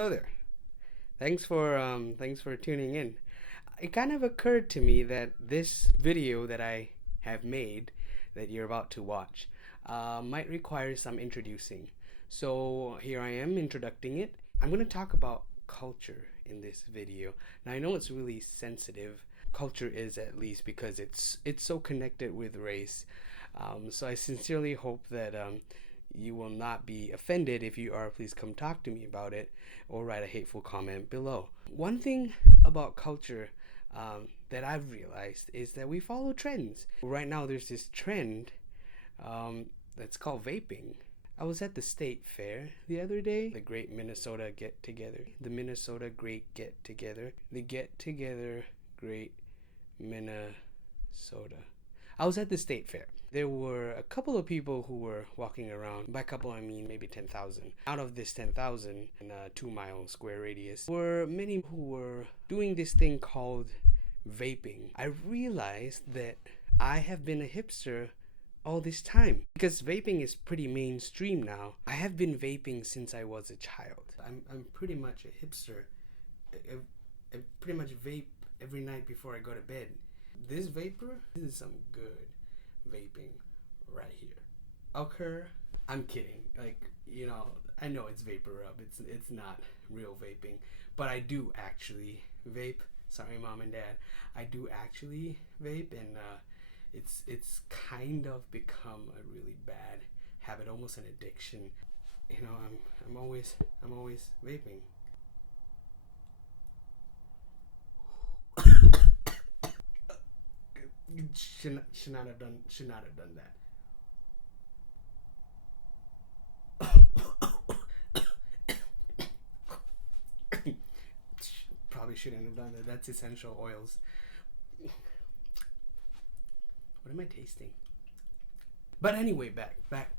Hello there. Thanks for tuning in. It kind of occurred to me that this video that I have made, that you're about to watch, might require some introducing. So here I am introducing it. I'm going to talk about culture in this video. Now I know it's really sensitive. Culture is, at least, because it's so connected with race. So I sincerely hope that you will not be offended. If you are, please come talk to me about it or write a hateful comment below. One thing about culture that I've realized is that we follow trends. Right now there's this trend that's called vaping. I was at the state fair the other day, the Great Minnesota Get Together, the Minnesota Great Get Together, the Get Together Great Minnesota. I was at the state fair. There were a couple of people who were walking around. By couple, I mean maybe 10,000. Out of this 10,000 in a 2-mile square radius were many who were doing this thing called vaping. I realized that I have been a hipster all this time because vaping is pretty mainstream now. I have been vaping since I was a child. I'm pretty much a hipster. I pretty much vape every night before I go to bed. This vapor, this is some good vaping right here. Okay, I'm kidding. I know it's vapor rub. It's not real vaping, but I do actually vape. Sorry, mom and dad. I do actually vape, and it's kind of become a really bad habit, almost an addiction. I'm always vaping. Should not have done that. Probably shouldn't have done that. That's essential oils. What am I tasting? But anyway,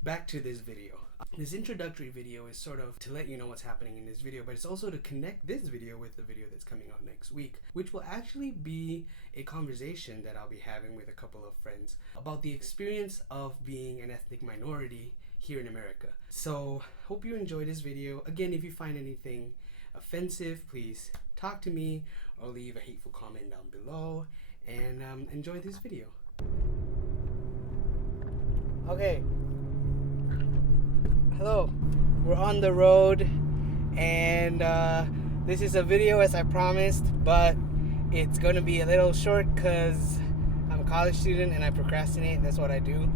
back to this video. This introductory video is sort of to let you know what's happening in this video, but it's also to connect this video with the video that's coming out next week, which will actually be a conversation that I'll be having with a couple of friends about the experience of being an ethnic minority here in America. So hope you enjoy this video. Again, if you find anything offensive, please talk to me or leave a hateful comment down below, and enjoy this video. Okay. Hello. We're on the road, and this is a video as I promised, but it's going to be a little short because I'm a college student and I procrastinate. That's what I do.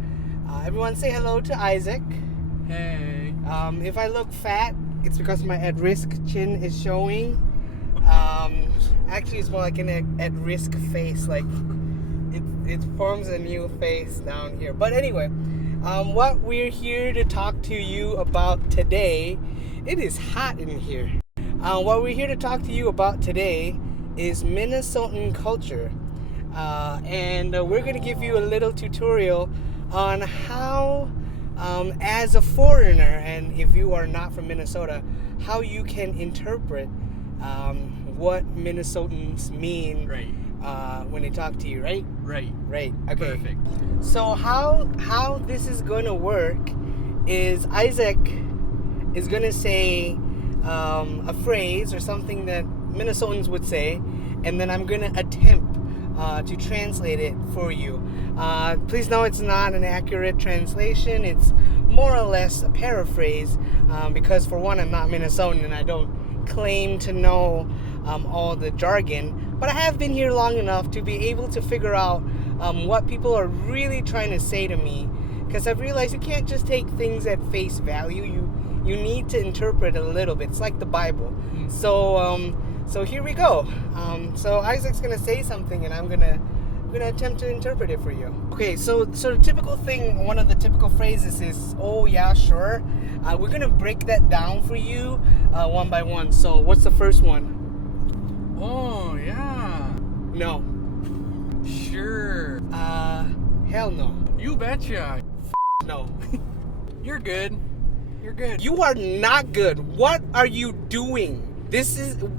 Everyone say hello to Isaac. Hey. If I look fat, it's because my at-risk chin is showing. Actually, it's more like an at-risk face. Like it forms a new face down here. But anyway, what we're here to talk to you about today, it is hot in here. What we're here to talk to you about today is Minnesotan culture. And we're going to give you a little tutorial on how, as a foreigner, and if you are not from Minnesota, how you can interpret what Minnesotans mean. Right. When they talk to you, right? Right. Okay. Perfect. So how this is gonna work is Isaac is gonna say a phrase or something that Minnesotans would say, and then I'm gonna attempt to translate it for you. Please know it's not an accurate translation. It's more or less a paraphrase, because for one, I'm not Minnesotan and I don't claim to know all the jargon. But I have been here long enough to be able to figure out what people are really trying to say to me, because I've realized you can't just take things at face value. You need to interpret a little bit. It's like the Bible. So here we go. So Isaac's gonna say something, and I'm gonna attempt to interpret it for you. Okay, so the typical thing, one of the typical phrases is, "Oh yeah, sure." We're gonna break that down for you one by one. So what's the first one? Oh, yeah. No. Sure. Hell no. You betcha. No. You're good. You're good. You are not good. What are you doing? The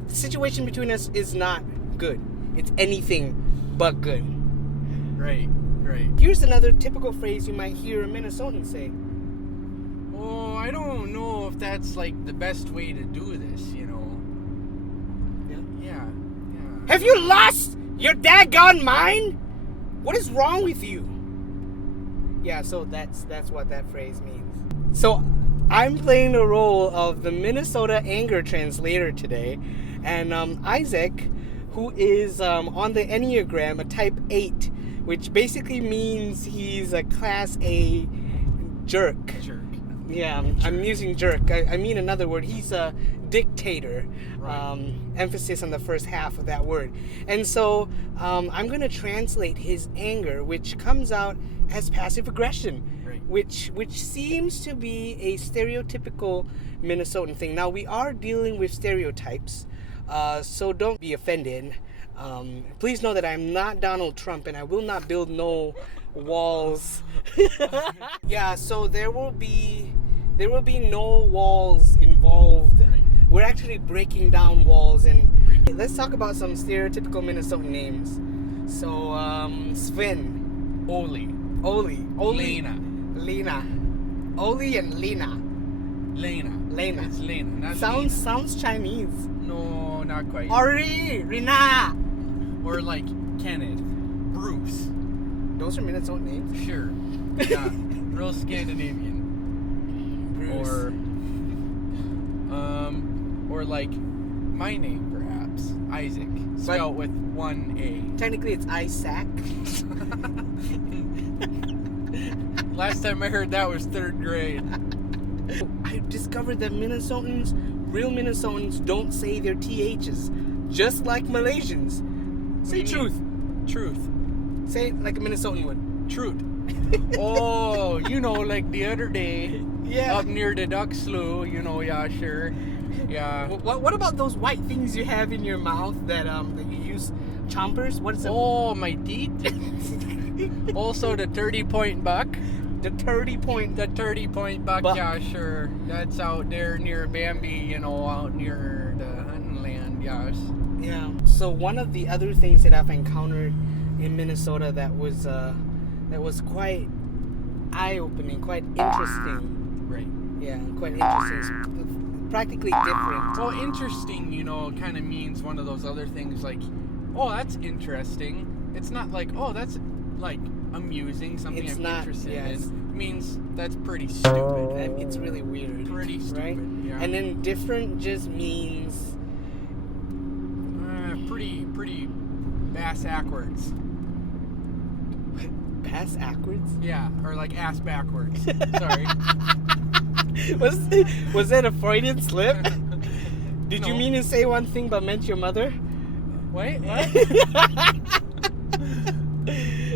situation between us is not good. It's anything but good. Right. Here's another typical phrase you might hear a Minnesotan say. Oh, I don't know if that's like the best way to do this, you know. Yeah. Have you lost your daggone mind? What is wrong with you? Yeah, so that's what that phrase means. So I'm playing the role of the Minnesota anger translator today, and Isaac, who is on the Enneagram a type 8, which basically means he's a class A jerk. Yeah, I'm using jerk. I mean another word. He's a dictator. Right. Emphasis on the first half of that word. And so I'm going to translate his anger, which comes out as passive aggression, Right. which seems to be a stereotypical Minnesotan thing. Now, we are dealing with stereotypes, so don't be offended. Please know that I'm not Donald Trump, and I will not build no walls. Yeah, so there will be no walls involved. Right. We're actually breaking down walls, and let's talk about some stereotypical Minnesotan names. So Sven, Oli, Lena, Oli and Lena. Lena. It's Lena, not Sounds Chinese. No, not quite. Ori, Rina. Or like Kenneth, Bruce. Those are Minnesota names. Sure. Yeah. Real Scandinavian. Bruce. Or like my name perhaps. Isaac. Spelled with one A. Technically, it's Isaac. Last time I heard that was 3rd grade. I discovered that real Minnesotans, don't say their THs, just like Malaysians. Say do you truth. Truth. Say it like a Minnesotan would. Truth. Oh, you know, like the other day, Yeah. up near the duck slough, you know, yeah, sure. Yeah. What about those white things you have in your mouth that you use? Chompers? What is it? Oh, my teeth. Also the 30-point buck. The 30-point. The 30-point buck, Buck. yeah, sure. That's out there near Bambi, you know, out near the hunting land, yes. Yeah. So one of the other things that I've encountered in Minnesota that was quite eye-opening, quite interesting. Right. Yeah, quite interesting. Practically different. Well, interesting, you know, kind of means one of those other things like, oh, that's interesting. It's not like, oh, that's like amusing, something It's I'm not, interested yes. in. It means that's pretty stupid. It's really weird. Pretty stupid, right? yeah. And then different just means Pretty bass backwards. pass backwards. Yeah, or like ass backwards. Sorry. Was that a Freudian slip? Did you No. mean to say one thing but meant your mother? Wait, what?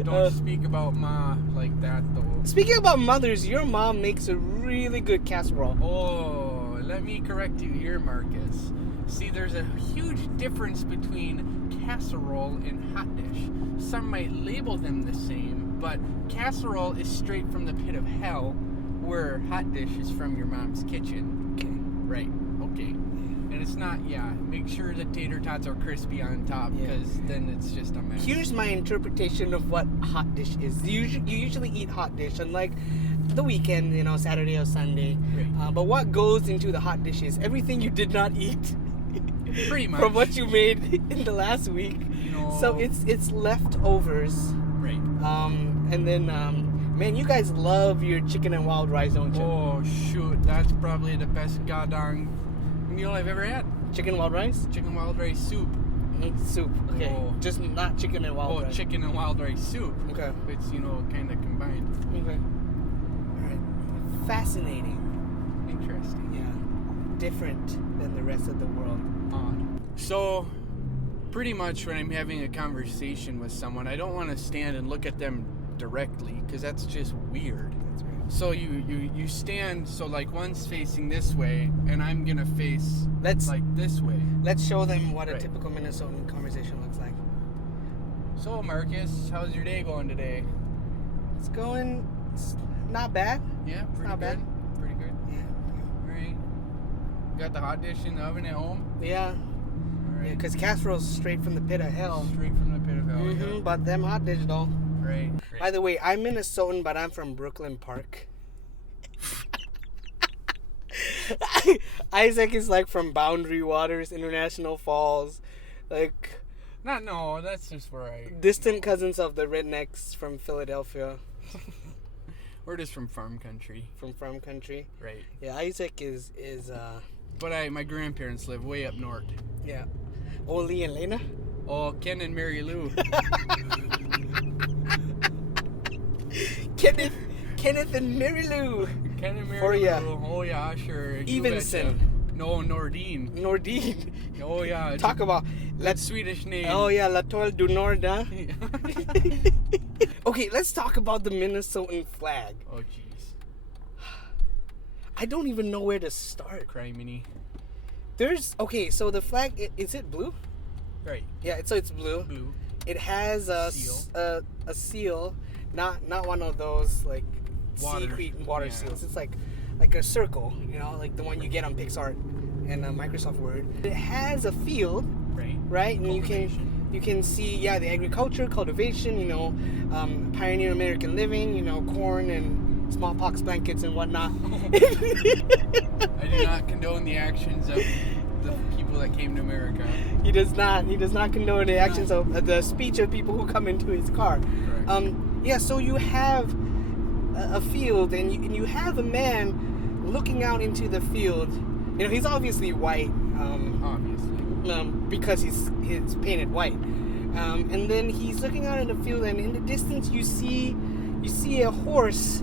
Don't speak about Ma like that, though. Speaking about mothers, your mom makes a really good casserole. Oh, let me correct you here, Marcus. See, there's a huge difference between casserole and hot dish. Some might label them the same, but casserole is straight from the pit of hell, where hot dish is from your mom's kitchen. Okay. Right, okay. And it's not, make sure the tater tots are crispy on top, Yeah. because then it's just a mess. Here's my interpretation of what hot dish is. You usually eat hot dish, unlike the weekend, you know, Saturday or Sunday. Right. But what goes into the hot dish is everything you did not eat. Pretty much. From what you made in the last week. You know, So it's leftovers. right. And then, man, you guys love your chicken and wild rice, don't you? Oh, shoot. That's probably the best goddamn meal I've ever had. Chicken wild rice? Chicken wild rice soup. Soup. Okay. Oh. Just not chicken and wild rice. Chicken and wild rice soup. Okay. It's, you know, kind of combined. Okay. All right. Fascinating. Interesting. Yeah. Different than the rest of the world. Odd. So, pretty much when I'm having a conversation with someone, I don't want to stand and look at them directly, because that's just weird. That's right. So you stand, so like one's facing this way, and I'm gonna face like this way. Let's show them what a Right. typical Minnesotan conversation looks like. So Marcus, how's your day going today? It's not bad. Yeah, pretty not good. bad. Pretty good. Yeah. All right. Got the hot dish in the oven at home. Yeah. All Yeah, right. because casserole's straight from the pit of hell. Straight from the pit of hell. Mm-hmm, but them hot dish though. Right. By the way, I'm Minnesotan, but I'm from Brooklyn Park. Isaac is like from Boundary Waters, International Falls, like No, that's just where I... distant cousins of the rednecks from Philadelphia. We're just from farm country. From farm country. Right. Yeah, Isaac is But my grandparents live way up north. yeah. Oli and Lena? Oh, Ken and Mary Lou. Kenneth and Mary Lou. Ken and Mary For ya. Lou. Oh, yeah, sure. You Evenson. betcha. No, Nordine. Nordine. Oh, yeah. Talk about that Swedish name. Oh yeah, La Toile du Nord, huh? Okay, let's talk about the Minnesotan flag. Oh, jeez. I don't even know where to start. Criminy. So the flag, is it blue? Right. Yeah, it's blue. Blue. It has a seal, not one of those like sea water seals. It's like a circle, like the one you get on Pixar and Microsoft Word. It has a field, right? And you can see the agriculture, cultivation, pioneer American living, corn and smallpox blankets and whatnot. I do not condone the actions of the people that came to America. He does not condone the actions of the speech of people who come into his car. Correct. So you have a field and you have a man looking out into the field. He's obviously white. Obviously. Because he's painted white. And then he's looking out in the field, and in the distance you see a horse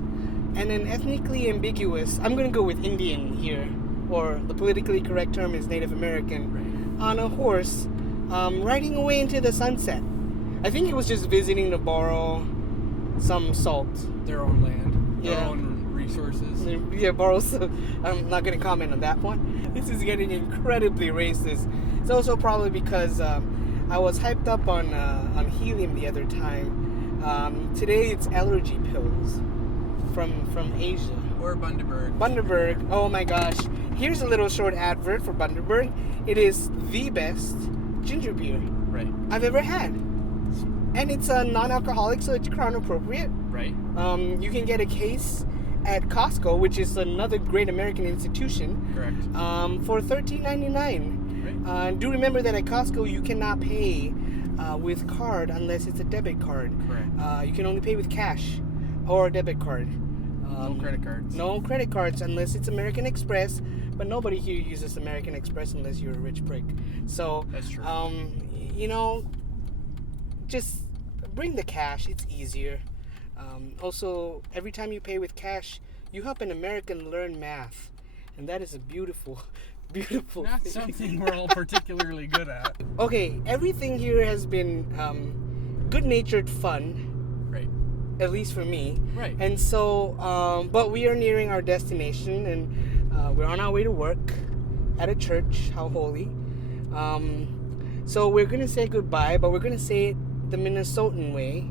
and an ethnically ambiguous, I'm going to go with Indian here, or the politically correct term is Native American, on a horse riding away into the sunset. I think he was just visiting to borrow some salt. Their own land. Their own resources. Yeah, borrow some. I'm not going to comment on that one. This is getting incredibly racist. It's also probably because I was hyped up on helium the other time. Today it's allergy pills from Asia. Or Bundaberg. Bundaberg. Oh my gosh. Here's a little short advert for Bundaberg. It is the best ginger beer I've ever had. And it's non-alcoholic, so it's crown appropriate. Right. You can get a case at Costco, which is another great American institution. Correct. For $13.99. Right. Do remember that at Costco you cannot pay with card unless it's a debit card. Correct. You can only pay with cash or a debit card. No credit cards. No credit cards unless it's American Express. But nobody here uses American Express unless you're a rich prick. So that's true. Just bring the cash. It's easier. Also, every time you pay with cash, you help an American learn math, and that is a beautiful Not something we're all particularly good at. Okay, everything here has been good-natured fun. Right. At least for me. Right. And so, but we are nearing our destination, and we're on our way to work at a church. How holy. So we're going to say goodbye, but we're going to say it the Minnesotan way.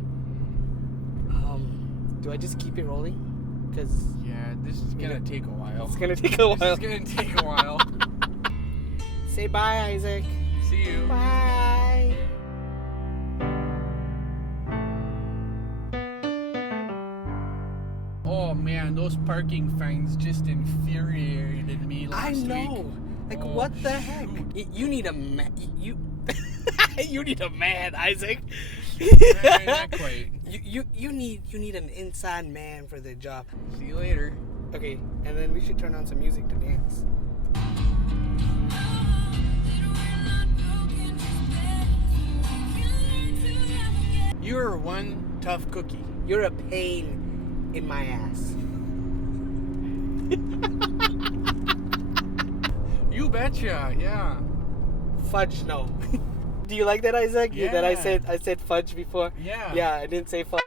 Do I just keep it rolling? Because this is going to take a while. It's going to take a while. This is going to take a while. Say bye, Isaac. See you. Bye. Oh man, those parking fines just infuriated me last week. I know. Like, what the heck? You need a man. You need a man, Isaac. Not quite. You need an inside man for the job. See you later. Okay, and then we should turn on some music to dance. You're one tough cookie. You're a pain in my ass. You betcha, yeah. Fudge no. Do you like that, Isaac? Yeah. That I said fudge before? Yeah. Yeah, I didn't say fudge.